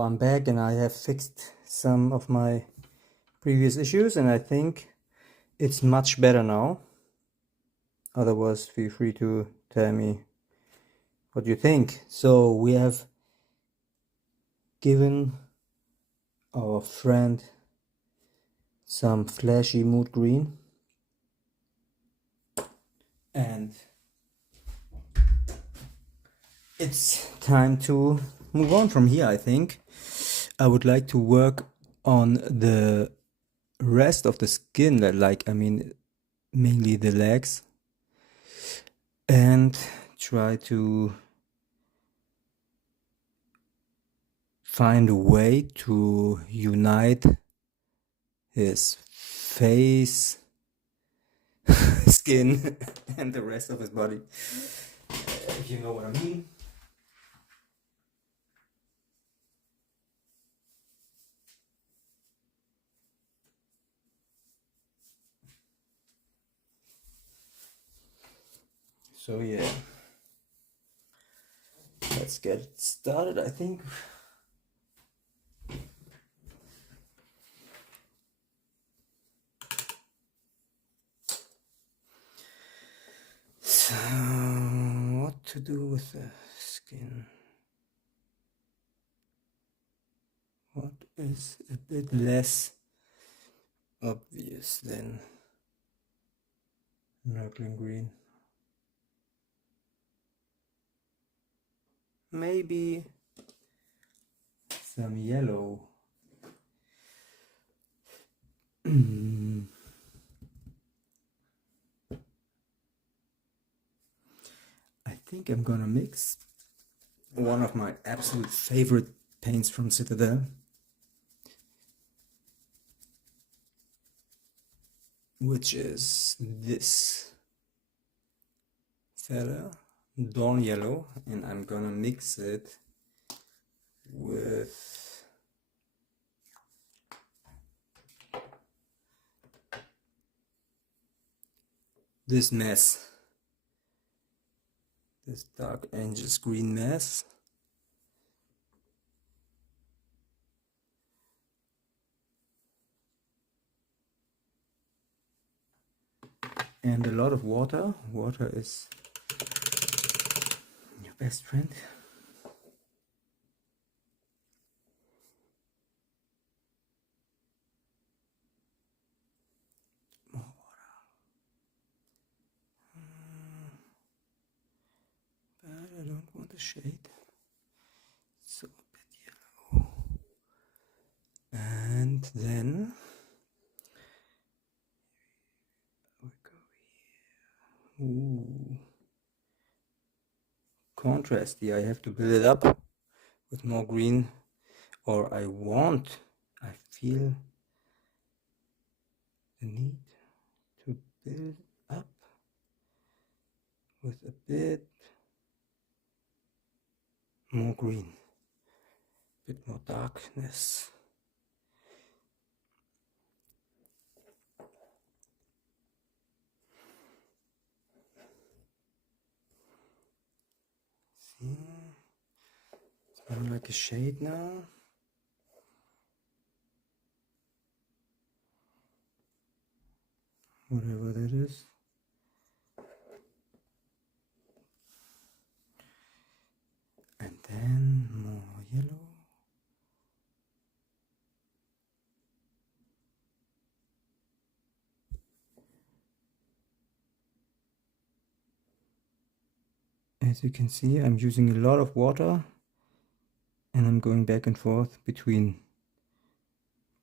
I'm back and I have fixed some of my previous issues and I think it's much better now. Otherwise, feel free to tell me what you think. So we have given our friend some flashy mood green and it's time to move on from here. I think I would like to work on the rest of the skin, mainly the legs, and try to find a way to unite his face, skin, and the rest of his body, if you know what I mean. So yeah, let's get started. I think so. What to do with the skin? What is a bit less obvious than Nurgling green? Maybe some yellow. I think I'm gonna mix one of my absolute favorite paints from Citadel, which is this fella, Dawn Yellow, and I'm gonna mix it with this mess, this Dark Angels green mess. And a lot of water. Water is your best friend. More water. But I don't want the shade. So a bit yellow. And then we go here. Ooh. Contrasty. I have to build it up with more green, or I feel the need to build up with a bit more green, a bit more darkness. See, it's more like a shade now. Whatever that is. And then more yellow. As you can see, I'm using a lot of water and I'm going back and forth between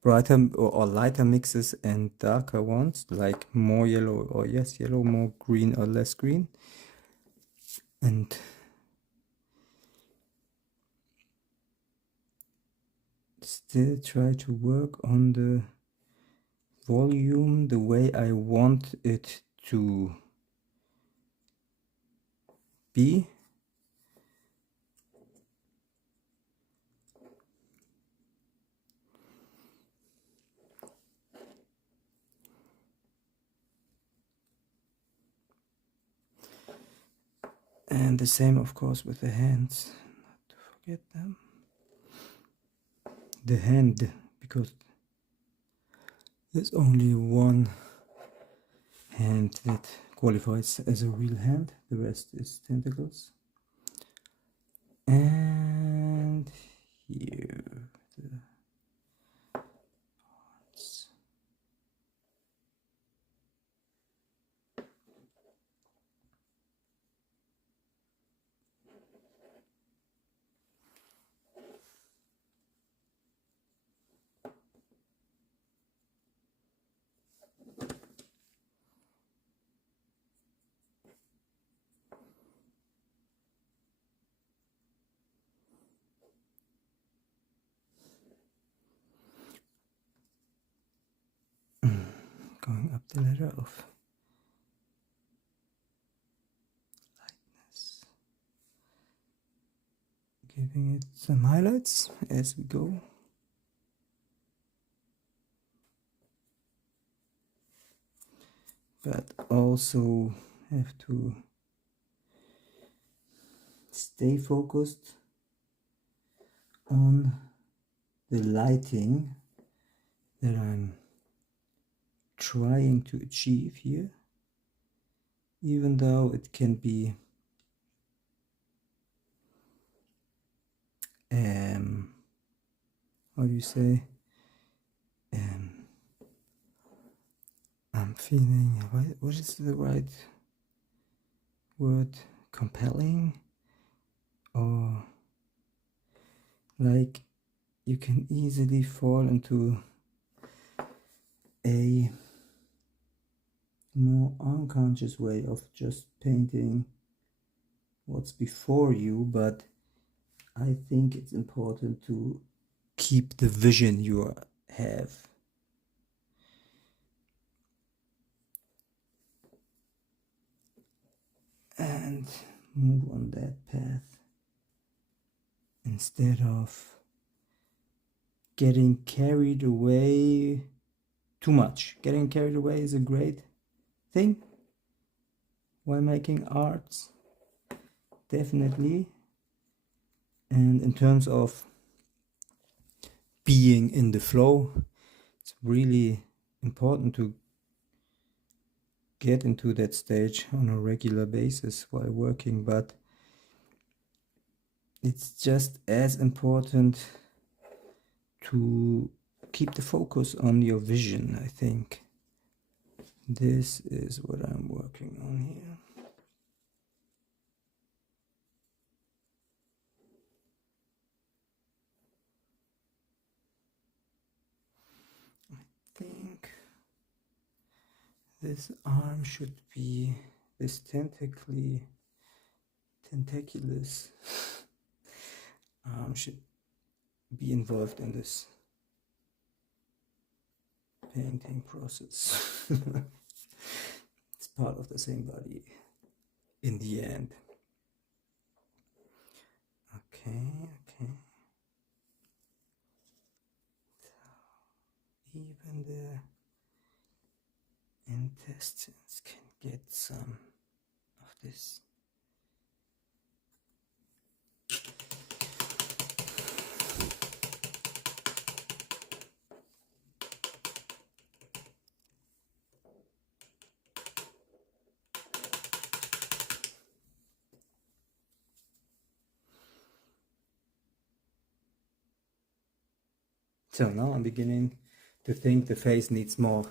brighter or lighter mixes and darker ones, like more yellow or yes yellow, more green or less green, and still try to work on the volume the way I want it to be. And the same, of course, with the hands, not to forget them. the hand, because there's only one hand that qualifies as a real hand, the rest is tentacles. And here the hearts. Going up the ladder of lightness, giving it some highlights as we go. But also have to stay focused on the lighting that I'm trying to achieve here, even though it can be how do you say, I'm feeling, what is the right word, compelling, or like you can easily fall into a more unconscious way of just painting what's before you, but I think it's important to keep the vision you have. And move on that path instead of getting carried away too much. Getting carried away is a great thing while making arts, definitely. And in terms of being in the flow, it's really important to get into that stage on a regular basis while working, but it's just as important to keep the focus on your vision, I think. This is what I'm working on here. I think this arm should be, this tentaculous arm should be involved in this painting process. It's part of the same body in the end. Okay. So even the intestines can get some of this. So now I'm beginning to think the face needs more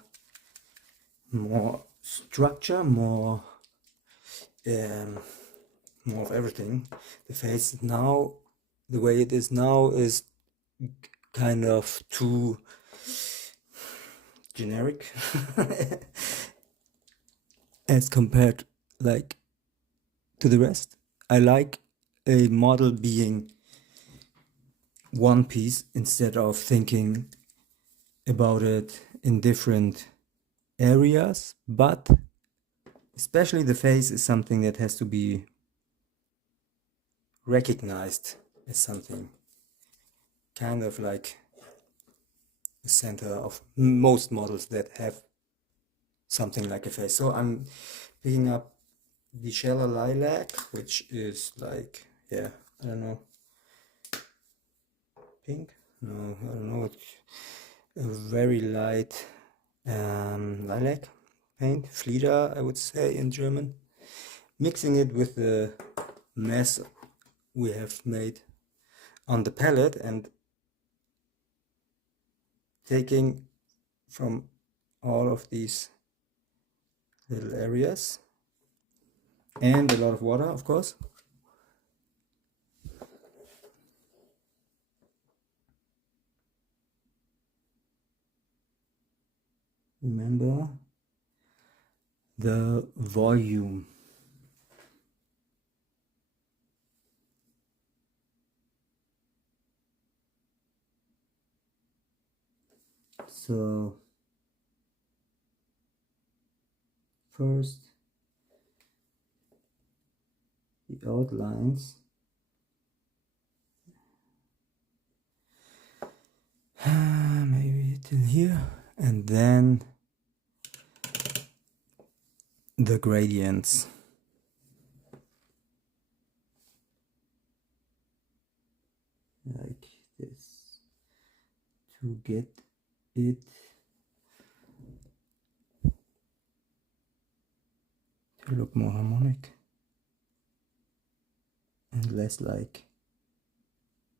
structure, more of everything. The face now, the way it is now, is kind of too generic as compared like to the rest. I like a model being one piece instead of thinking about it in different areas, but especially the face is something that has to be recognized as something kind of like the center of most models that have something like a face. So I'm picking up the Shella Lilac, which is like, yeah, I don't know, pink, no, I don't know, a very light lilac paint, Flieder, I would say in German, mixing it with the mess we have made on the palette and taking from all of these little areas and a lot of water, of course. Remember the volume. So first the outlines, maybe till here, and then the gradients. Like this, to get it to look more harmonic and less like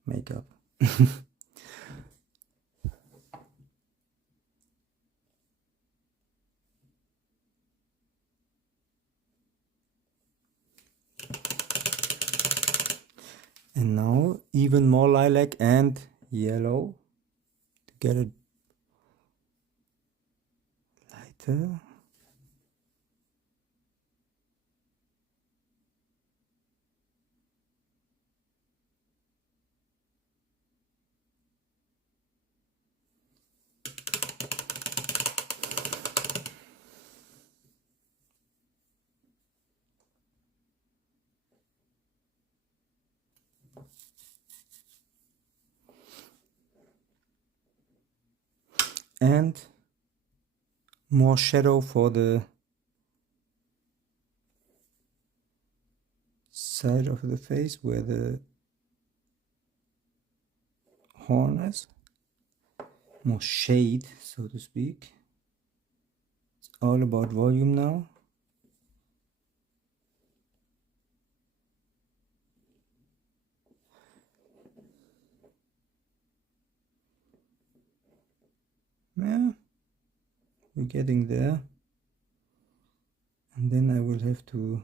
makeup. And now even more lilac and yellow to get it lighter. And more shadow for the side of the face where the horn is. More shade, so to speak. It's all about volume now. Yeah, we're getting there. And then I will have to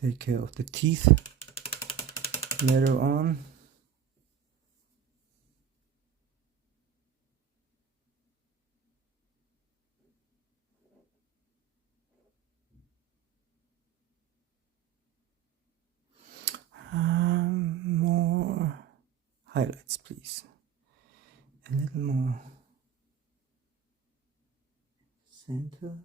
take care of the teeth later on. More highlights, please. A little more center.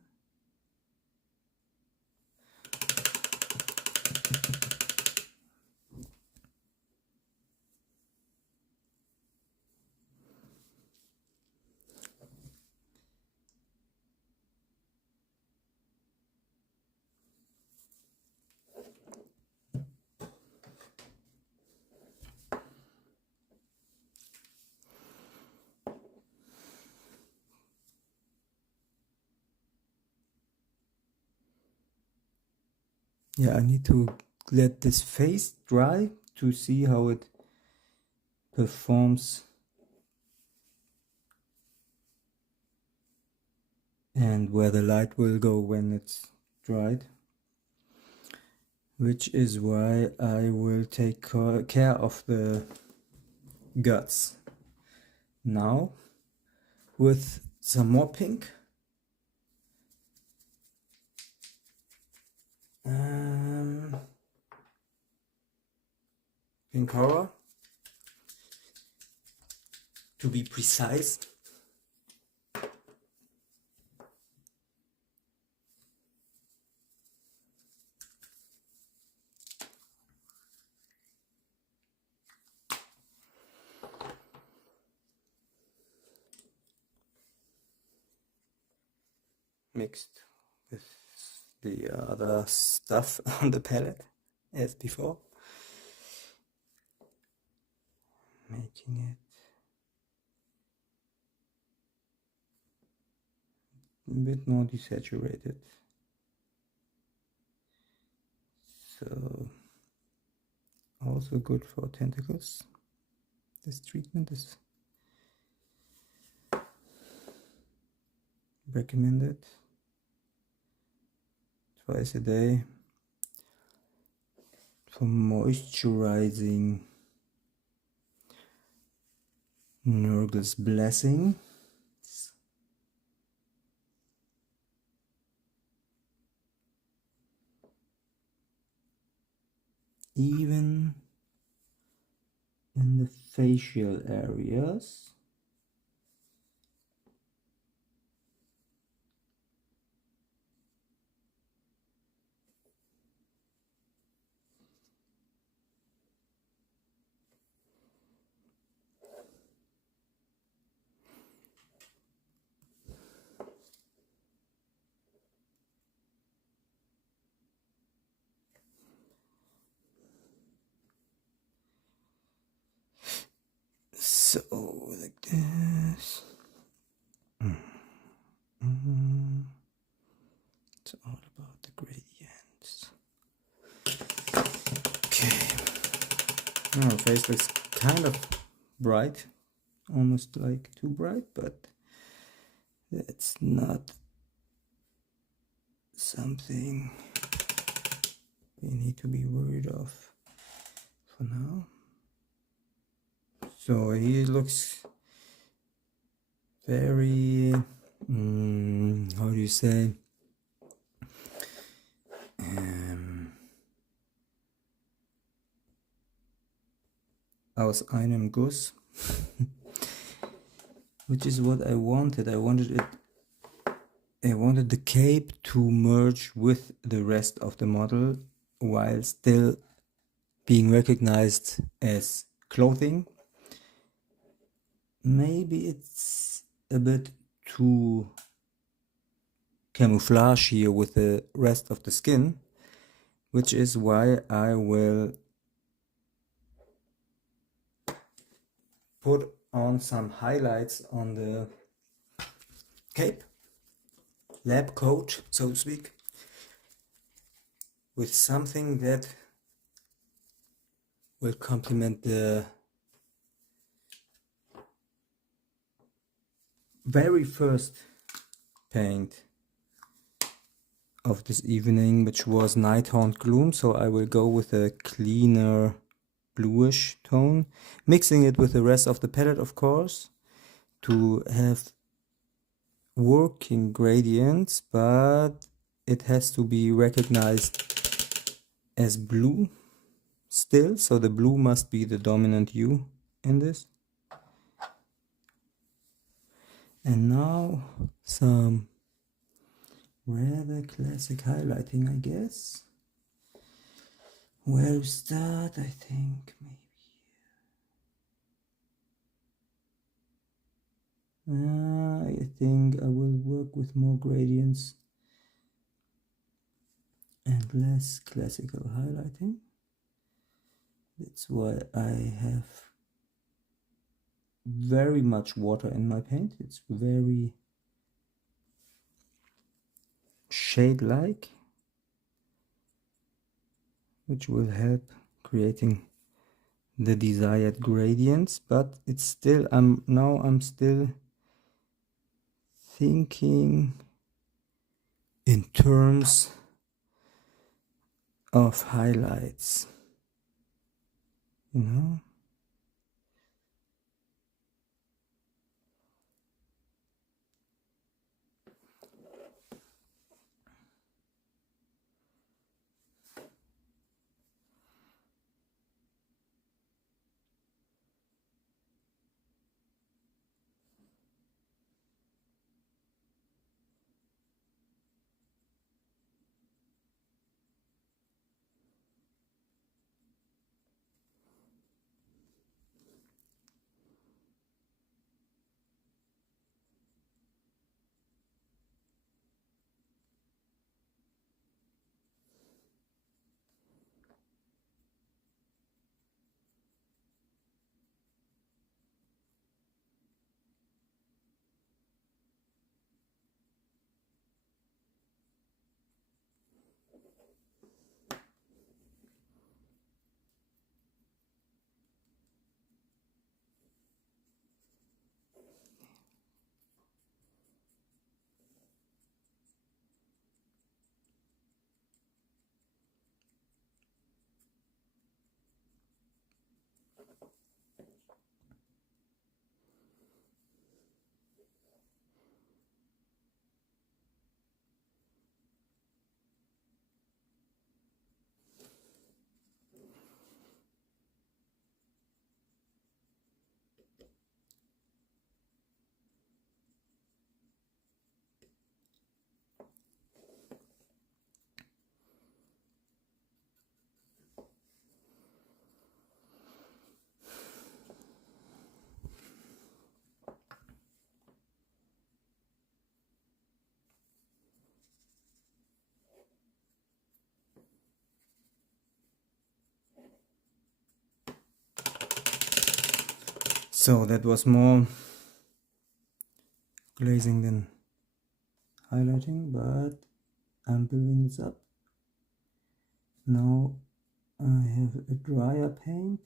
Yeah, I need to let this face dry to see how it performs and where the light will go when it's dried, which is why I will take care of the guts now with some more pink. Pink color, to be precise. Mixed with the other stuff on the palette as before. making it a bit more desaturated. So also good for tentacles. This treatment is recommended twice a day for moisturizing Nurgle's blessing. Even in the facial areas. So like this. It's all about the gradients. Okay. Now face looks kind of bright, almost like too bright, but that's not something we need to be worried of for now. So he looks very, how do you say, aus einem Guss, which is what I wanted. I wanted the cape to merge with the rest of the model while still being recognized as clothing. Maybe it's a bit too camouflage here with the rest of the skin, which is why I will put on some highlights on the cape, lab coat, so to speak, with something that will complement the very first paint of this evening, which was Nighthaunt Gloom. So I will go with a cleaner bluish tone, mixing it with the rest of the palette, of course, to have working gradients, but it has to be recognized as blue still, so the blue must be the dominant hue in this. And now some rather classic highlighting, I guess. Where to start? I think maybe I think I will work with more gradients and less classical highlighting. That's why I have very much water in my paint. It's very shade-like, which will help creating the desired gradients, but it's still, I'm still thinking in terms of highlights, you know. So that was more glazing than highlighting, but I'm building this up. Now I have a drier paint.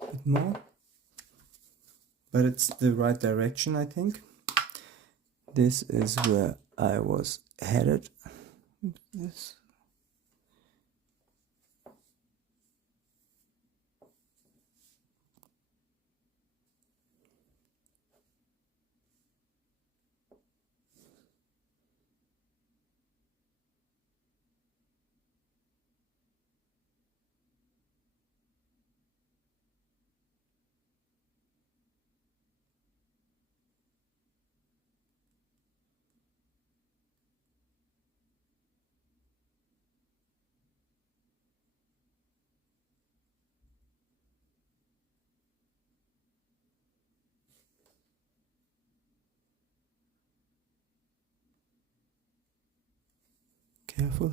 A bit more. But it's the right direction, I think. This is where I was headed. Yes. Careful.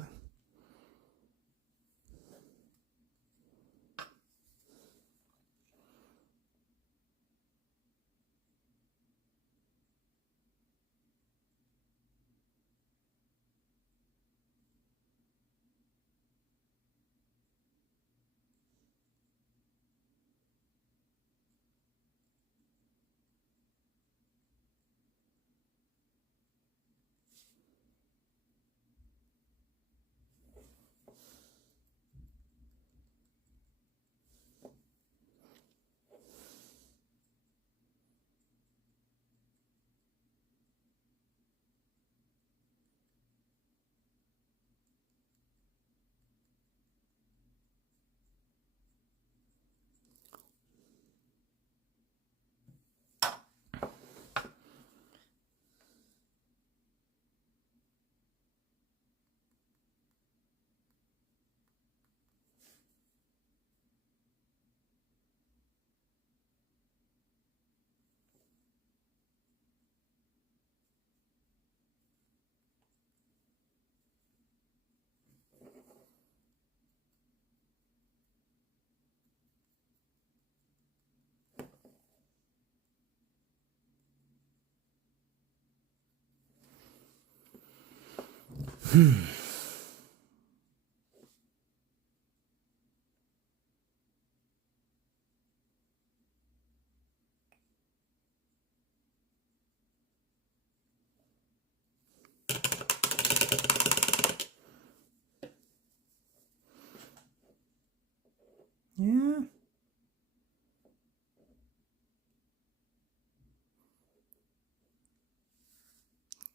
Yeah.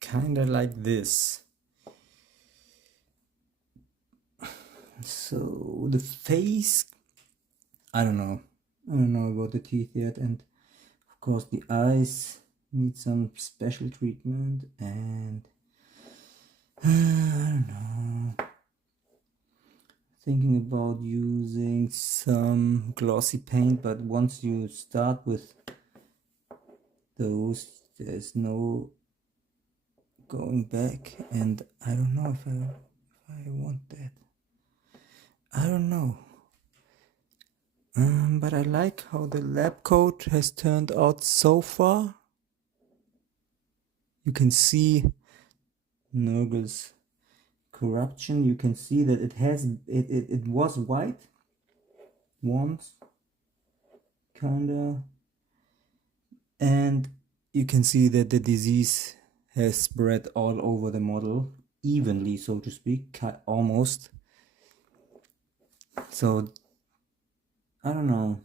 Kinda like this. So the face, I don't know. I don't know about the teeth yet, and of course the eyes need some special treatment, and I don't know. Thinking about using some glossy paint, but once you start with those, there's no going back, and I don't know if I want that. I don't know. But I like how the lab coat has turned out so far. You can see Nurgle's corruption. You can see that it was white, once, kinda, and you can see that the disease has spread all over the model evenly, so to speak, almost. So I don't know,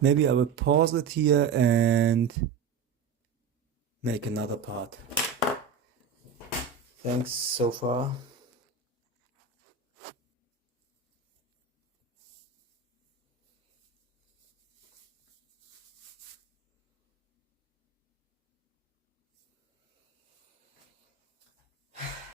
maybe I will pause it here and make another part. Thanks so far.